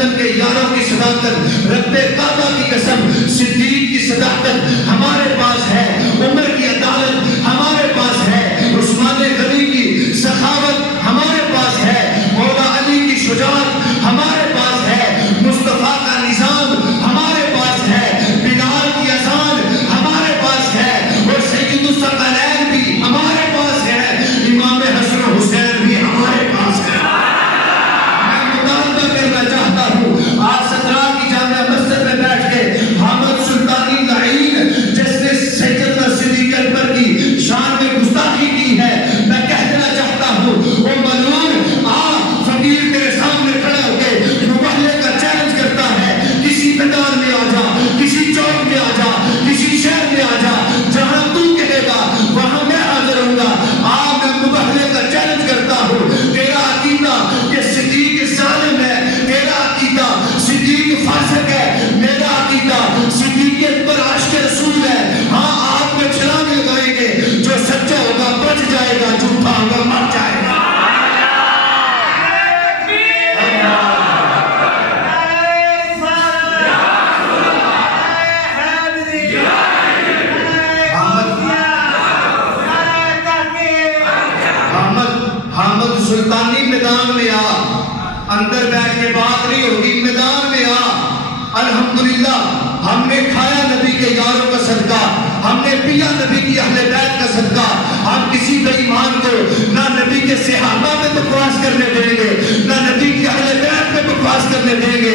وسلم کے یاروں کی صداقت، رب کعبہ کی قسم، صدیق کی صداقت ہمارے پاس ہے، عمر کی عدالت ہمارے پاس ہے، عثمان غنی کی سخاوت ہمارے پاس ہے، مولا علی کی شجاعت ہمارے پاس ہے، مصطفیٰ کا نظام ہمارے پاس ہے، بلال کی اذان ہمارے پاس ہے، اور سید الثقلین بھی ہمارے پاس ہے، امام حسن و حسین بھی ہمارے پاس ہے۔ میں مطالبہ کرنا چاہتا ہوں آج سترہ کی جامع مسجد میں بیٹھ کے حامد سلطانی لعین جس نے سیدنا صدیق اکبر کی شان میں گستاخی کی ہے، میں کہہ دینا چاہتا ہوں وہ ملعون فقیر تیرے سامنے کھڑا ہو کے مباہلے کا چیلنج کرتا ہے، کسی میدان میں آ جا، کسی چوک میں آ جا، کسی شہر میں آ جا، جہاں تو کہے گا وہاں میں حاضر ہوں گا۔ میں مباہلے کا چیلنج کرتا ہوں، تیرا عقیدہ کہ صدیق ظالم ہے، تیرا عقیدہ صدیق فاسق ہے، میرا عقیدہ صدیق اکبر عاشق رسول ہے۔ ہاں آپ میں چھلانگ لگائیں گے، جو سچا ہوگا بچ جائے گا، جھوٹا ہوگا مر جائے گا۔ حامد سلطانی میدان میں آ، اندر بیٹھ کے بات نہیں ہوگی، میدان میں آ۔ الحمدللہ ہم نے کھایا نبی کے یاروں کا صدقہ، ہم نے پیا نبی کی اہل بیت کا صدقہ۔ ہم کسی بے ایمان کو نہ نبی کے صحابہ میں بکواس کرنے دیں گے، نہ نبی کی اہل بیت میں بکواس کرنے دیں گے۔